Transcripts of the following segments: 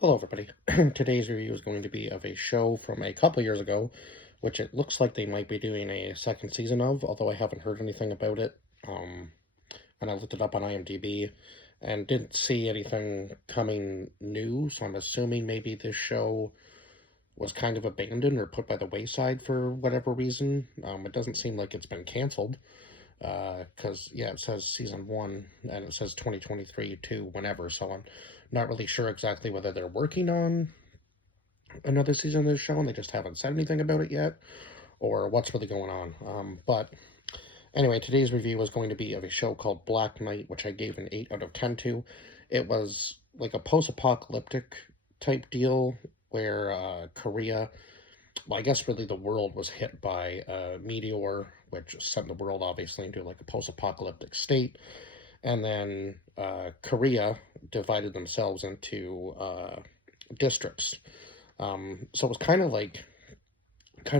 Hello, everybody. Today's review is going to be of a show from a couple years ago, which it looks like they might be doing a second season of, although I haven't heard anything about it. And I looked it up on IMDb and didn't see anything coming new, so I'm assuming maybe this show was kind of abandoned or put by the wayside for whatever reason. It doesn't seem like it's been canceled, because, yeah, it says season one and it says 2023 to whenever, so I'm not really sure exactly whether they're working on another season of this show and they just haven't said anything about it yet, or what's really going on. But anyway, today's review is going to be of a show called Black Knight, which I gave an 8 out of 10 to. It was like a post apocalyptic type deal where Korea, well, I guess really the world was hit by a meteor, which sent the world obviously into like a post apocalyptic state. And then Korea divided themselves into districts. So it was kind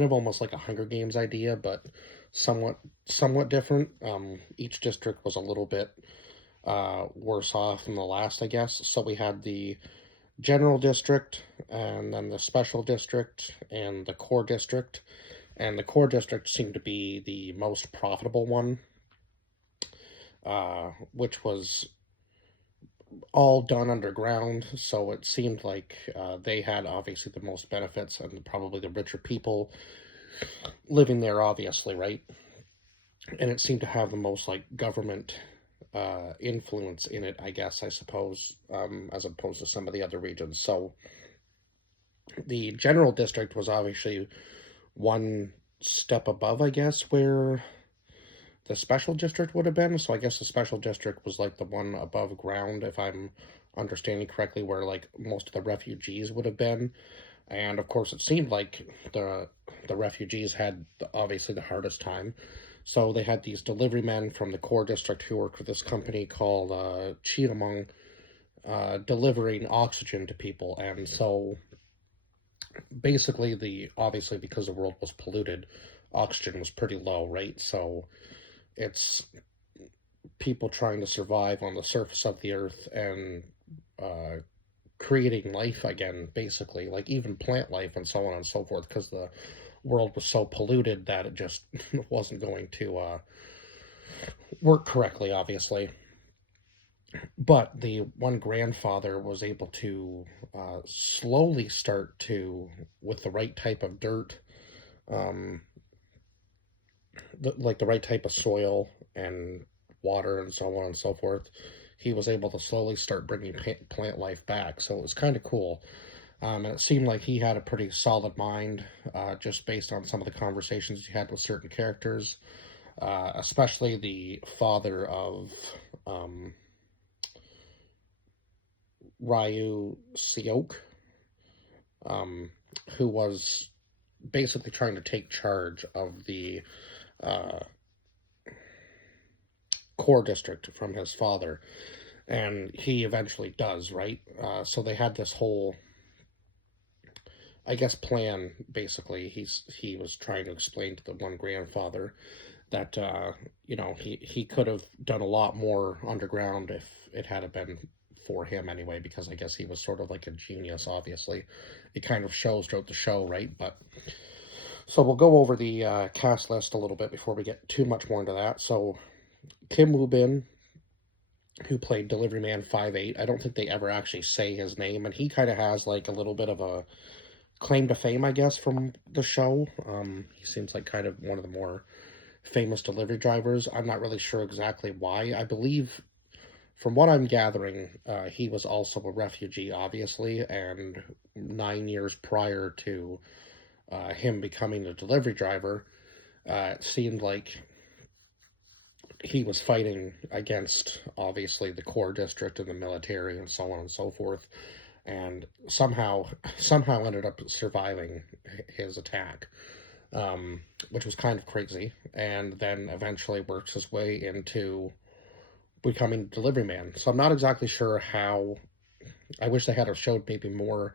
of almost like a Hunger Games idea, but somewhat different. Each district was a little bit worse off than the last, I guess. So we had the general district, and then the special district, and the core district. And the core district seemed to be the most profitable one, which was all done underground. So it seemed like they had obviously the most benefits and probably the richer people living there, obviously, right? And it seemed to have the most like government influence in it, I guess, I suppose, as opposed to some of the other regions. So the general district was obviously one step above, I guess, where the special district would have been. So I guess the special district was like the one above ground, if I'm understanding correctly, where like most of the refugees would have been. And of course, it seemed like the refugees had obviously the hardest time. So they had these delivery men from the core district who worked for this company called Cheatamong, delivering oxygen to people. And so basically, the obviously because the world was polluted, oxygen was pretty low, right? So it's people trying to survive on the surface of the earth and uh, creating life again, basically, like even plant life and so on and so forth, because the world was so polluted that it just wasn't going to work correctly, obviously. But the one grandfather was able to slowly start to, with the right type of dirt, um, like the right type of soil and water and so on and so forth, he was able to slowly start bringing plant life back. So it was kind of cool. And it seemed like he had a pretty solid mind, just based on some of the conversations he had with certain characters, especially the father of um, Ryu Seok, um, who was basically trying to take charge of the uh, core district from his father. And he eventually does, right? So they had this whole, I guess, plan. Basically, he was trying to explain to the one grandfather that he could have done a lot more underground if it had been for him anyway, because I guess he was sort of like a genius. Obviously, it kind of shows throughout the show, right? But so we'll go over the cast list a little bit before we get too much more into that. So Kim Woo Bin, who played Delivery Man 5'8". I don't think they ever actually say his name, and he kind of has like a little bit of a claim to fame, I guess, from the show. He seems like kind of one of the more famous delivery drivers. I'm not really sure exactly why. I believe, from what I'm gathering, he was also a refugee, obviously, and 9 years prior to him becoming a delivery driver, it seemed like he was fighting against, obviously, the core district and the military and so on and so forth, and somehow ended up surviving his attack, which was kind of crazy, and then eventually worked his way into becoming delivery man. So I'm not exactly sure how. I wish they had showed maybe more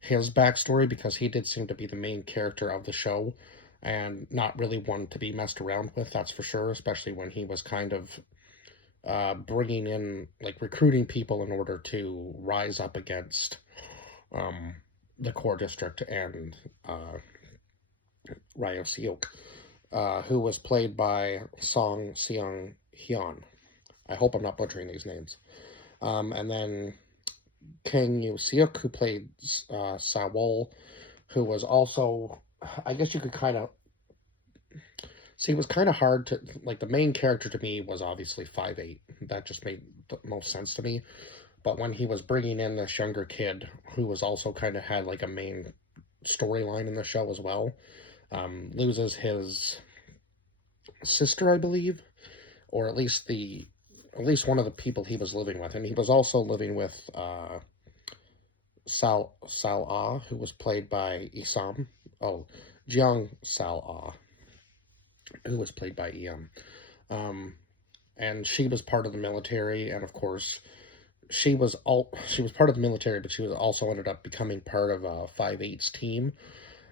his backstory, because he did seem to be the main character of the show and not really one to be messed around with, that's for sure, especially when he was kind of bringing in, like, recruiting people in order to rise up against um, the core district and Ryo Seok, who was played by Song Seong Hyun. I hope I'm not butchering these names. And then Kang Yoo Seok, who played Sawol, who was also, I guess you could kind of see, it was kind of hard to, like, the main character to me was obviously 5'8". That just made the most sense to me. But when he was bringing in this younger kid who was also kind of had like a main storyline in the show as well, loses his sister, I believe, or at least one of the people he was living with, and he was also living with Sal Ah, who was played by Isam. Oh, Jiang Sal Ah, who was played by Iam. Um, and she was part of the military, and of course, she was part of the military, but she was also ended up becoming part of 5/8's team.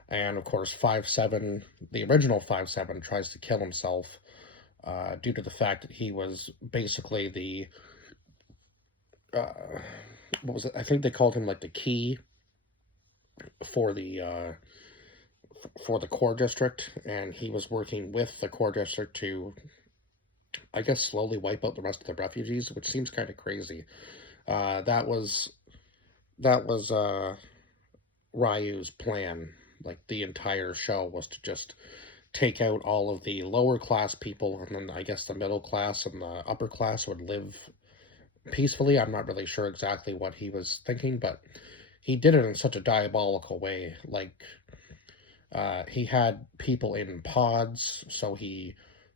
And of course, 5/7, the original 5/7, tries to kill himself due to the fact that he was basically the what was it? I think they called him like the key for the core district, and he was working with the core district to, I guess, slowly wipe out the rest of the refugees, which seems kind of crazy. That was Ryu's plan. Like the entire show was to just take out all of the lower class people, and then I guess the middle class and the upper class would live peacefully. I'm not really sure exactly what he was thinking, but he did it in such a diabolical way. Like, he had people in pods, so he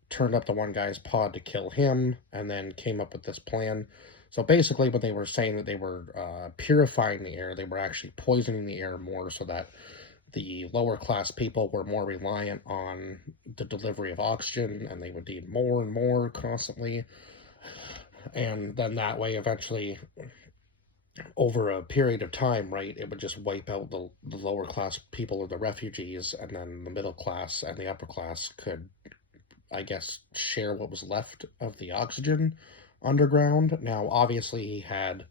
turned up the one guy's pod to kill him, and then came up with this plan. So basically, when they were saying that they were purifying the air, they were actually poisoning the air more so that the lower class people were more reliant on the delivery of oxygen, and they would need more and more constantly. And then that way, eventually, over a period of time, right, it would just wipe out the lower class people or the refugees, and then the middle class and the upper class could, I guess, share what was left of the oxygen underground. Now, obviously, he had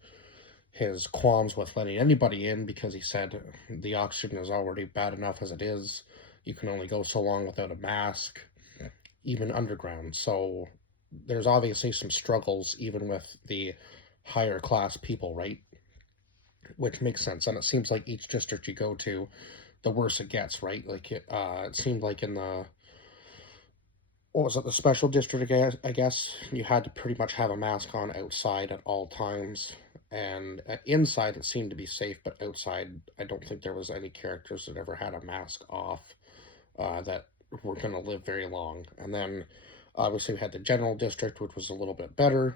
his qualms with letting anybody in because he said the oxygen is already bad enough as it is. You can only go so long without a mask, even underground. So there's obviously some struggles even with the higher class people, right? Which makes sense. And it seems like each district you go to, the worse it gets, right? Like it seemed like in the, what was it, the special district, I guess, you had to pretty much have a mask on outside at all times. And inside it seemed to be safe, but outside I don't think there was any characters that ever had a mask off that were going to live very long. And then obviously we had the general district, which was a little bit better,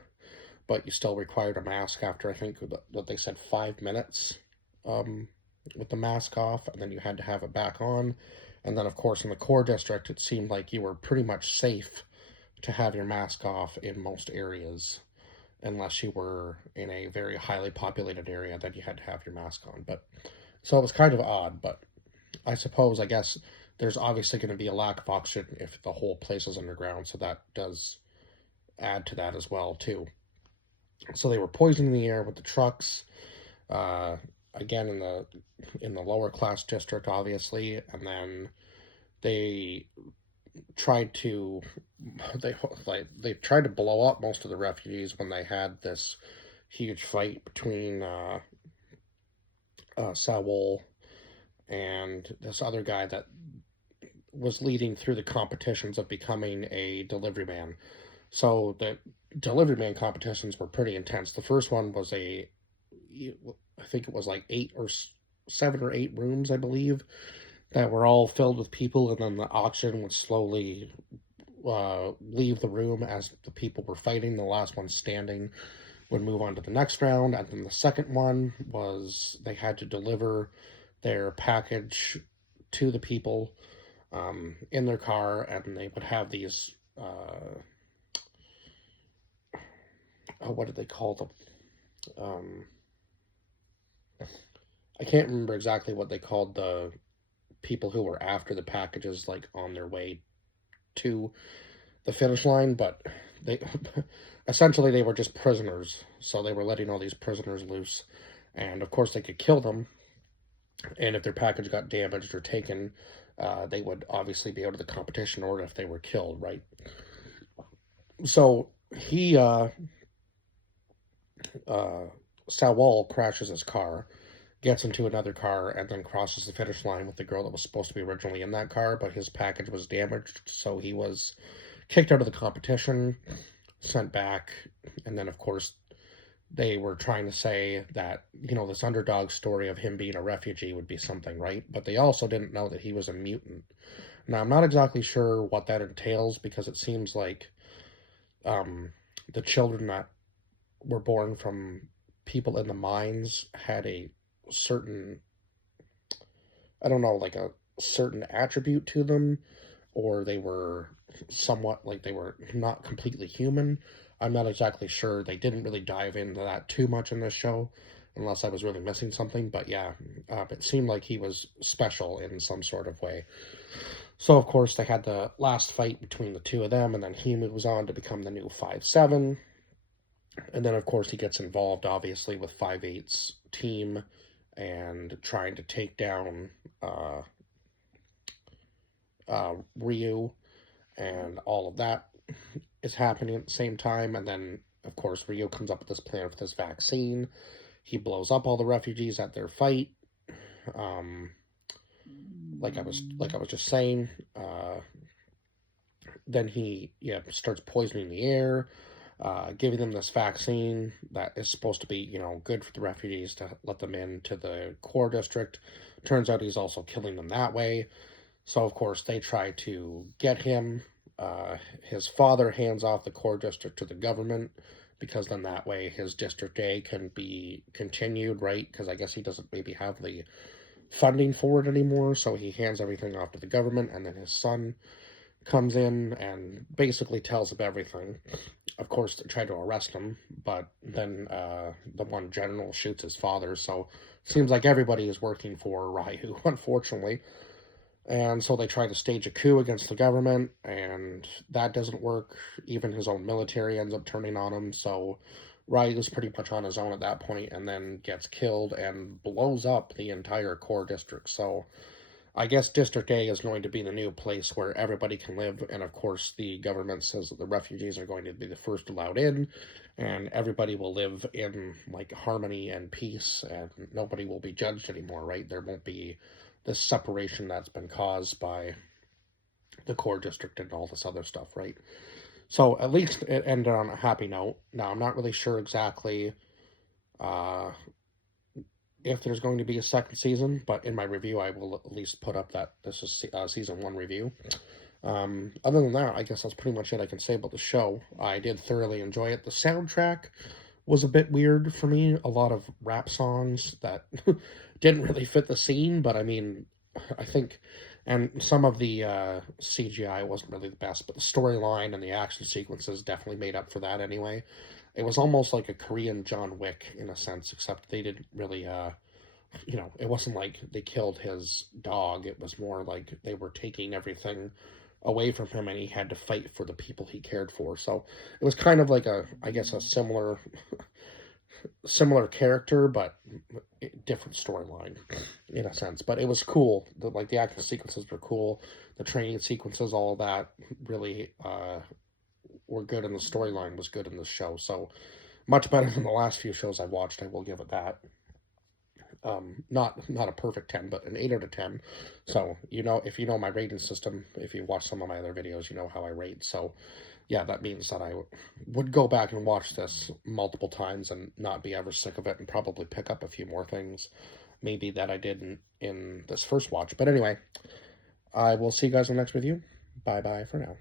but you still required a mask after, I think, what they said, 5 minutes with the mask off, and then you had to have it back on. And then, of course, in the core district, it seemed like you were pretty much safe to have your mask off in most areas, unless you were in a very highly populated area, then you had to have your mask on. But so it was kind of odd, but I suppose, I guess, there's obviously going to be a lack of oxygen if the whole place is underground, so that does add to that as well, too. So they were poisoning the air with the trucks, again in the lower class district, obviously, and then they tried to they tried to blow up most of the refugees when they had this huge fight between Sawol and this other guy that was leading through the competitions of becoming a delivery man. So the delivery man competitions were pretty intense. The first one was I think it was like 7 or 8 rooms, I believe, that were all filled with people, and then the oxygen would slowly leave the room as the people were fighting. The last one standing would move on to the next round, and then the second one was they had to deliver their package to the people in their car, and they would have these what did they call them? I can't remember exactly what they called the people who were after the packages, like on their way to the finish line, but they essentially they were just prisoners, so they were letting all these prisoners loose, and of course they could kill them and if their package got damaged or taken, they would obviously be out of the competition, or if they were killed, right? So he, Sawal crashes his car, gets into another car, and then crosses the finish line with the girl that was supposed to be originally in that car, but his package was damaged, so he was kicked out of the competition, sent back, and then, of course, they were trying to say that, this underdog story of him being a refugee would be something, right? But they also didn't know that he was a mutant. Now, I'm not exactly sure what that entails, because it seems like the children that were born from people in the mines had a certain, I don't know, like a certain attribute to them, or they were somewhat like they were not completely human. I'm not exactly sure. They didn't really dive into that too much in this show, unless I was really missing something. But yeah, it seemed like he was special in some sort of way. So, of course, they had the last fight between the two of them, and then he moves on to become the new 5-7. And then, of course, he gets involved, obviously, with 5-8's team and trying to take down Ryu, and all of that is happening at the same time. And then, of course, Ryu comes up with this plan for this vaccine. He blows up all the refugees at their fight. Like I was just saying. Then he starts poisoning the air, giving them this vaccine that is supposed to be good for the refugees to let them into the core district. Turns out he's also killing them that way. So, of course, they try to get him. His father hands off the core district to the government, because then that way his District A can be continued, right? Because I guess he doesn't maybe have the funding for it anymore, so he hands everything off to the government, and then his son comes in and basically tells him everything. Of course, they try to arrest him, but then the one general shoots his father, so it seems like everybody is working for Ryu, unfortunately. And so they try to stage a coup against the government, and that doesn't work. Even his own military ends up turning on him, so Ryu's pretty much on his own at that point, and then gets killed and blows up the entire core district. So I guess District A is going to be the new place where everybody can live, and of course the government says that the refugees are going to be the first allowed in, and everybody will live in like harmony and peace, and nobody will be judged anymore, right? There won't be this separation that's been caused by the core district and all this other stuff, right? So at least it ended on a happy note. Now, I'm not really sure exactly if there's going to be a second season, but in my review, I will at least put up that this is season 1 review. Other than that, I guess that's pretty much it I can say about the show. I did thoroughly enjoy it. The soundtrack was a bit weird for me. A lot of rap songs that didn't really fit the scene, but I mean, I think, and some of the CGI wasn't really the best, but the storyline and the action sequences definitely made up for that anyway. It was almost like a Korean John Wick in a sense, except they didn't really, it wasn't like they killed his dog. It was more like they were taking everything away from him, and he had to fight for the people he cared for. So it was kind of like I guess a similar character, but different storyline in a sense. But it was cool. The action sequences were cool. The training sequences, all of that, really were good, and the storyline was good in this show. So much better than the last few shows I've watched. I will give it that. Not a perfect 10, but an 8 out of 10. So, if you know my rating system, if you watch some of my other videos, you know how I rate. So, yeah, that means that I would go back and watch this multiple times and not be ever sick of it, and probably pick up a few more things, maybe that I did in this first watch. But anyway, I will see you guys in the next review. Bye-bye for now.